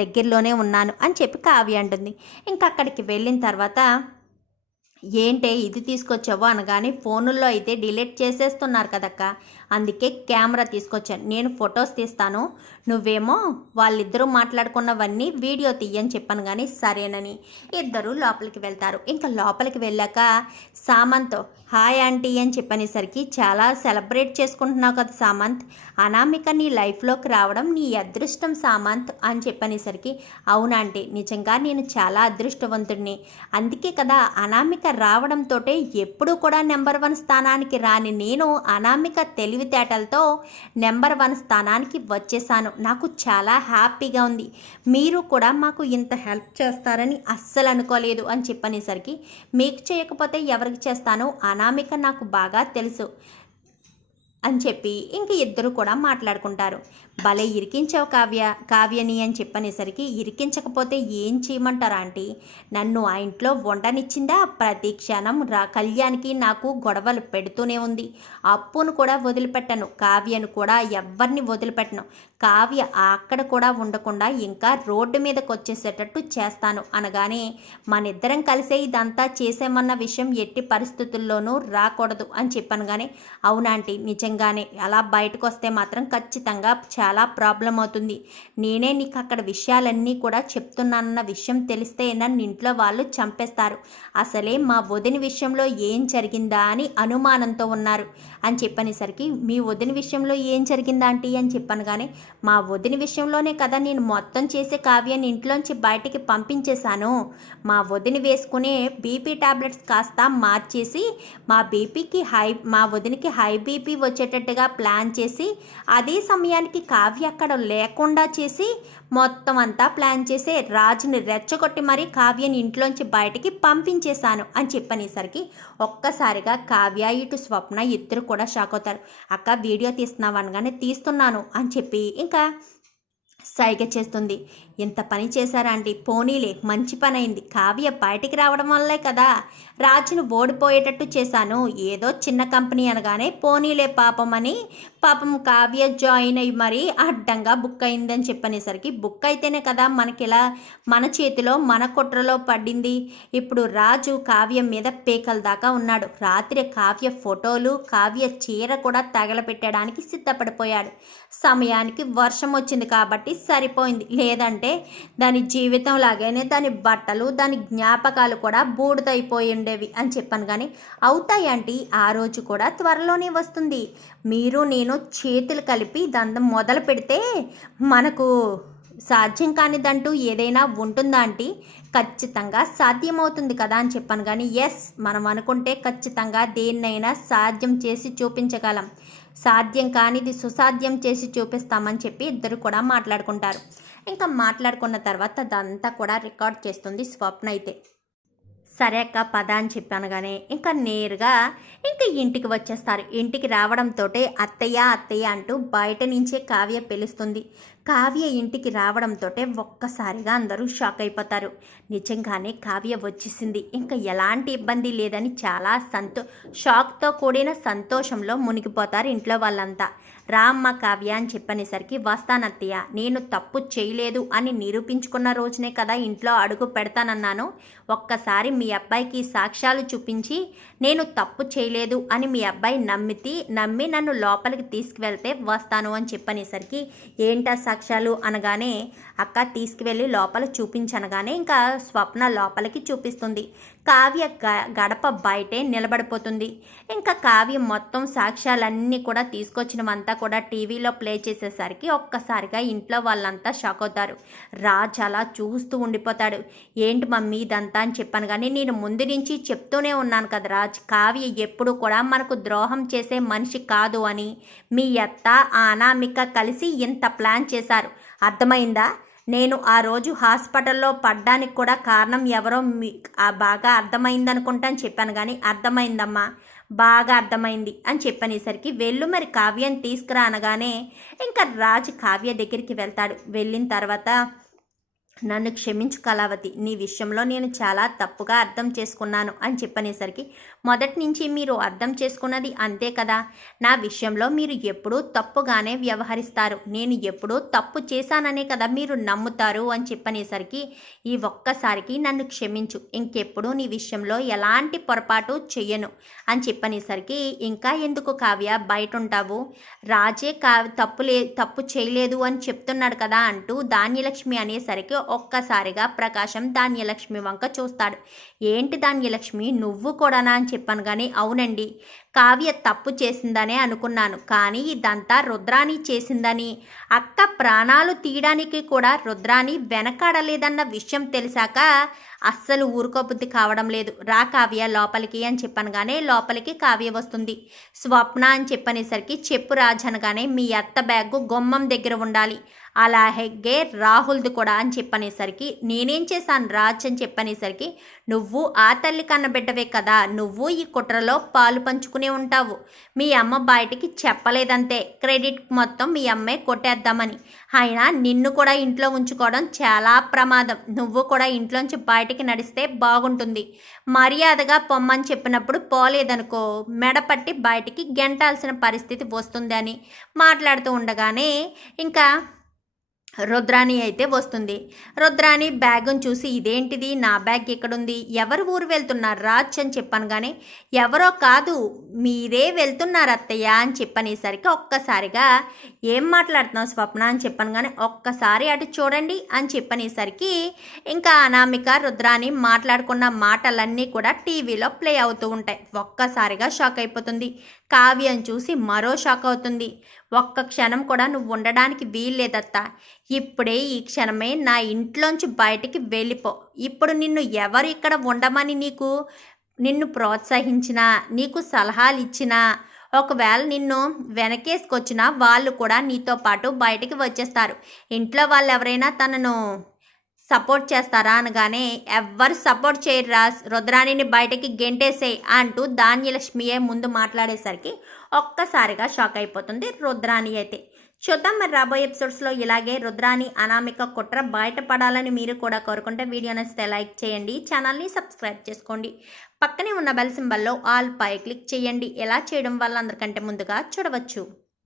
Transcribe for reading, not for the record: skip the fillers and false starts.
దగ్గరలోనే ఉన్నాను అని చెప్పి కావ్య అంటుంది. ఇంకా అక్కడికి వెళ్ళిన తర్వాత ఏంటే ఇది తీసుకొచ్చావు అనగానే ఫోనుల్లో అయితే డిలీట్ చేసేస్తున్నారు కదక్క, అందుకే కెమెరా తీసుకొచ్చాను, నేను ఫొటోస్ తీస్తాను, నువ్వేమో వాళ్ళిద్దరూ మాట్లాడుకున్నవన్నీ వీడియో తీయని చెప్పాను. కానీ సరేనని ఇద్దరు లోపలికి వెళ్తారు. ఇంకా లోపలికి వెళ్ళాక సామంత్ హాయ్ ఆంటీ అని చెప్పనేసరికి చాలా సెలబ్రేట్ చేసుకుంటున్నావు కదా సామంత్, అనామిక నీ లైఫ్లోకి రావడం నీ అదృష్టం సామంత్ అని చెప్పనేసరికి అవునాంటీ నిజంగా నేను చాలా అదృష్టవంతుడిని, అందుకే కదా అనామిక రావడంతో ఎప్పుడూ కూడా నెంబర్ 1 స్థానానికి రాని నేను అనామిక తెలివితేటలతో నెంబర్ 1 స్థానానికి వచ్చేసాను, నాకు చాలా హ్యాపీగా ఉంది, మీరు కూడా మాకు ఇంత హెల్ప్ చేస్తారని అస్సలు అనుకోలేదు అని చెప్పనేసరికి మీకు చేయకపోతే ఎవరికి చేస్తాను, అనామిక నాకు బాగా తెలుసు అని చెప్పి ఇంక ఇద్దరు కూడా మాట్లాడుకుంటారు. భలే ఇరికించావు కావ్యని అని చెప్పనేసరికి ఇరికించకపోతే ఏం చేయమంటారా ఆంటీ, నన్ను ఆ ఇంట్లో వండనిచ్చిందా, ప్రతి క్షణం కళ్యాణ్కి నాకు గొడవలు పెడుతూనే ఉంది, అప్పును కూడా వదిలిపెట్టను, కావ్యను కూడా ఎవరిని వదిలిపెట్టను, కావ్య అక్కడ కూడా ఉండకుండా ఇంకా రోడ్డు మీదకి వచ్చేసేటట్టు చేస్తాను అనగానే మనిద్దరం కలిసే ఇదంతా చేసేమన్న విషయం ఎట్టి పరిస్థితుల్లోనూ రాకూడదు అని చెప్పాను. కానీ అవునాంటీ నిజంగానే అలా బయటకు వస్తే మాత్రం ఖచ్చితంగా చాలా ప్రాబ్లం అవుతుంది, నేనే నీకు అక్కడ విషయాలన్నీ కూడా చెప్తున్నానన్న విషయం తెలిస్తే నన్ను ఇంట్లో వాళ్ళు చంపేస్తారు, అసలే మా వదిన విషయంలో ఏం జరిగిందా అని అనుమానంతో ఉన్నారు అని చెప్పనేసరికి మీ వదిన విషయంలో ఏం జరిగిందా ఆంటీ అని చెప్పాను. కానీ మా వదిన విషయంలోనే కదా నేను మొత్తం చేసే కావ్యాన్ని ఇంట్లోంచి బయటికి పంపించేశాను, మా వదిన వేసుకునే బీపీ టాబ్లెట్స్ కాస్త మార్చేసి మా వదినకి హై బీపీ వచ్చేటట్టుగా ప్లాన్ చేసి అదే సమయానికి కావ్య అక్కడ లేకుండా చేసి మొత్తం అంతా ప్లాన్ చేసి రాజుని రెచ్చగొట్టి మరీ కావ్యని ఇంట్లోంచి బయటికి పంపించేశాను అని చెప్పనేసరికి ఒక్కసారిగా కావ్య ఇటు స్వప్న ఇద్దరు కూడా షాక్ అవుతారు. అక్క వీడియో తీస్తున్నావు అనగానే తీస్తున్నాను అని చెప్పి ఇంకా సైగ చేస్తుంది. ఎంత పని చేశారా అండి, పోనీలే మంచి పని అయింది, కావ్య బయటికి రావడం వల్లే కదా రాజును ఓడిపోయేటట్టు చేశాను, ఏదో చిన్న కంపెనీ అనగానే పోనీలే పాపం కావ్య జాయిన్ అయ్యి మరీ అడ్డంగా బుక్ అయిందని చెప్పనేసరికి బుక్ అయితేనే కదా మనకి ఇలా మన చేతిలో మన కుట్రలో పడింది, ఇప్పుడు రాజు కావ్య మీద పేకల దాకా ఉన్నాడు, రాత్రి కావ్య ఫోటోలు కావ్య చీర కూడా తగలపెట్టడానికి సిద్ధపడిపోయాడు, సమయానికి వర్షం వచ్చింది కాబట్టి సరిపోయింది, లేదంటే దాని జీవితం లాగానే దాని బట్టలు దాని జ్ఞాపకాలు కూడా బూడిదైపోయి ఉండేవి అని చెప్పాను. కానీ అవుతాయంటీ, ఆ రోజు కూడా త్వరలోనే వస్తుంది, మీరు నేను చేతులు కలిపి దండం మొదలు పెడితే మనకు సాధ్యం కానిదంటూ ఏదైనా ఉంటుందా ఆంటీ, ఖచ్చితంగా సాధ్యమవుతుంది కదా అని చెప్పాను. కానీ ఎస్, మనం అనుకుంటే ఖచ్చితంగా దేన్నైనా సాధ్యం చేసి చూపించగలం, సాధ్యం కానిది సుసాధ్యం చేసి చూపిస్తామని చెప్పి ఇద్దరు కూడా మాట్లాడుకుంటారు. ఇంకా మాట్లాడుకున్న తర్వాత అదంతా కూడా రికార్డ్ చేస్తుంది స్వప్న అయితే. సరే అక్క పద అని చెప్పాను. కానీ ఇంకా నేరుగా ఇంకా ఇంటికి వచ్చేస్తారు. ఇంటికి రావడంతో అత్తయ్య అంటూ బయట నుంచే కావ్య పిలుస్తుంది. కావ్య ఇంటికి రావడంతో ఒక్కసారిగా అందరూ షాక్ అయిపోతారు. నిజంగానే కావ్య వచ్చేసింది, ఇంకా ఎలాంటి ఇబ్బంది లేదని చాలా షాక్తో కూడిన సంతోషంలో మునిగిపోతారు ఇంట్లో వాళ్ళంతా. రామ్మ కావ్య అని చెప్పనేసరికి వస్తానత్తయ్య, నేను తప్పు చేయలేదు అని నిరూపించుకున్న రోజునే కదా ఇంట్లో అడుగు పెడతానన్నాను, ఒక్కసారి మీ అబ్బాయికి సాక్ష్యాలు చూపించి నేను తప్పు చేయలేదు అని మీ అబ్బాయి నమ్మి నన్ను లోపలికి తీసుకువెళ్తే వస్తాను అని చెప్పనేసరికి ఏంటా సాక్ష్యాలు అనగానే అక్క తీసుకువెళ్ళి లోపల చూపించనగానే ఇంకా స్వప్న లోపలికి చూపిస్తుంది. కావ్య గడప బయటే నిలబడిపోతుంది. ఇంకా కావ్య మొత్తం సాక్ష్యాలన్నీ కూడా తీసుకొచ్చినవంతా కూడా టీవీలో ప్లే చేసేసరికి ఒక్కసారిగా ఇంట్లో వాళ్ళంతా షాక్ అవుతారు. రాజ్ అలా చూస్తూ ఉండిపోతాడు. ఏంటి మమ్మీ ఇదంతా అని చెప్పాను. కానీ నేను ముందు నుంచి చెప్తూనే ఉన్నాను కదా రాజ్, కావ్య ఎప్పుడు కూడా మనకు ద్రోహం చేసే మనిషి కాదు అని. మీ అత్త అనామిక కలిసి ఇంత ప్లాన్ చేశారు, అర్థమైందా? నేను ఆ రోజు హాస్పిటల్లో పడ్డానికి కూడా కారణం ఎవరో బాగా అర్థమైందనుకుంటా అని చెప్పాను. కానీ అర్థమైందమ్మా, బాగా అర్థమైంది అని చెప్పనేసరికి వెళ్ళు మరి కావ్యాన్ని తీసుకురా అనగానే ఇంకా రాజు కావ్య దగ్గరికి వెళ్తాడు. వెళ్ళిన తర్వాత నన్ను క్షమించు కళావతి, నీ విషయంలో నేను చాలా తప్పుగా అర్థం చేసుకున్నాను అని చెప్పనేసరికి, మొదటి నుంచి మీరు అర్థం చేసుకున్నది అంతే కదా, నా విషయంలో మీరు ఎప్పుడూ తప్పుగానే వ్యవహరిస్తారు, నేను ఎప్పుడూ తప్పు చేశాననే కదా మీరు నమ్ముతారు అని చెప్పనేసరికి, ఈ ఒక్కసారికి నన్ను క్షమించు, ఇంకెప్పుడు నీ విషయంలో ఎలాంటి పొరపాటు చెయ్యను అని చెప్పనేసరికి, ఇంకా ఎందుకు కావ్య బయట ఉంటావు, రాజే తప్పు చేయలేదు అని చెప్తున్నాడు కదా అంటూ ధాన్యలక్ష్మి అనేసరికి ఒక్కసారిగా ప్రకాశం ధాన్యలక్ష్మి వంక చూస్తాడు. ఏంటి ధాన్యలక్ష్మి, నువ్వు కూడానా అని చెప్పాను. కానీ అవునండి, కావ్య తప్పు చేసిందనే అనుకున్నాను, కానీ ఇదంతా రుద్రాణి చేసిందని, అక్క ప్రాణాలు తీయడానికి కూడా రుద్రాణి వెనకాడలేదన్న విషయం తెలిసాక అస్సలు ఊరుకోబుద్ధి కావడం లేదు. రా కావ్య లోపలికి అని చెప్పాను. కానీ లోపలికి కావ్య వస్తుంది. స్వప్న అని చెప్పనేసరికి, చెప్పు రాజ్ అనగానే, మీ అత్త బ్యాగు గుమ్మం దగ్గర ఉండాలి, అలాగే రాహుల్ది కూడా అని చెప్పనేసరికి, నేనేం చేశాను రాజ్ అని చెప్పనేసరికి, నువ్వు ఆ తల్లి కన్నబిడ్డవే కదా, నువ్వు ఈ కుట్రలో పాలు పంచుకునే ఉంటావు, మీ అమ్మ బయటికి చెప్పలేదంతే, క్రెడిట్ మొత్తం మీ అమ్మే కొట్టేద్దామని, అయినా నిన్ను కూడా ఇంట్లో ఉంచుకోవడం చాలా ప్రమాదం, నువ్వు కూడా ఇంట్లోంచి బయటికి నడిస్తే బాగుంటుంది, మర్యాదగా పొమ్మని చెప్పినప్పుడు పోలేదనుకో మెడపట్టి బయటికి గెంటాల్సిన పరిస్థితి వస్తుంది అని మాట్లాడుతూ ఉండగానే ఇంకా రుద్రాణి అయితే వస్తుంది. రుద్రాణి బ్యాగును చూసి, ఇదేంటిది, నా బ్యాగ్ ఎక్కడుంది, ఎవరు ఊరు వెళ్తున్నారు రాజ్ అని చెప్పాను. కానీ ఎవరో కాదు, మీరే వెళ్తున్నారు అత్తయ్య అని చెప్పనేసరికి, ఒక్కసారిగా ఏం మాట్లాడుతున్నావు స్వప్న అని చెప్పాను. కానీ ఒక్కసారి అటు చూడండి అని చెప్పనేసరికి, ఇంకా అనామిక రుద్రాణి మాట్లాడుకున్న మాటలన్నీ కూడా టీవీలో ప్లే అవుతూ ఉంటాయి. ఒక్కసారిగా షాక్ అయిపోతుంది. కావ్యం చూసి మరో షాక్ అవుతుంది. ఒక్క క్షణం కూడా నువ్వు ఉండడానికి వీల్లేదత్తా, ఇప్పుడే ఈ క్షణమే నా ఇంట్లోంచి బయటికి వెళ్ళిపో, ఇప్పుడు నిన్ను ఎవరు ఇక్కడ ఉండమని నిన్ను ప్రోత్సహించినా, నీకు సలహాలు ఇచ్చినా, ఒకవేళ నిన్ను వెనకేసుకొచ్చినా వాళ్ళు కూడా నీతో పాటు బయటికి వచ్చేస్తారు, ఇంట్లో వాళ్ళు ఎవరైనా తనను సపోర్ట్ చేస్తారా అనగానే, ఎవ్వరు సపోర్ట్ చేయరు రుద్రాణిని బయటకి గెంటేసే అంటూ ధాన్యలక్ష్మియే ముందు మాట్లాడేసరికి ఒక్కసారిగా షాక్ అయిపోతుంది రుద్రాణి అయితే. చూద్దాం మరి రాబోయే ఎపిసోడ్స్లో ఇలాగే రుద్రాణి అనామిక కుట్ర బయటపడాలని మీరు కూడా కోరుకుంటే వీడియో నచ్చితే లైక్ చేయండి, ఛానల్ని సబ్స్క్రైబ్ చేసుకోండి, పక్కనే ఉన్న బెల్ సింబల్లో ఆల్ పై క్లిక్ చేయండి. ఎలా చేయడం వల్ల అందరికంటే ముందుగా చూడవచ్చు.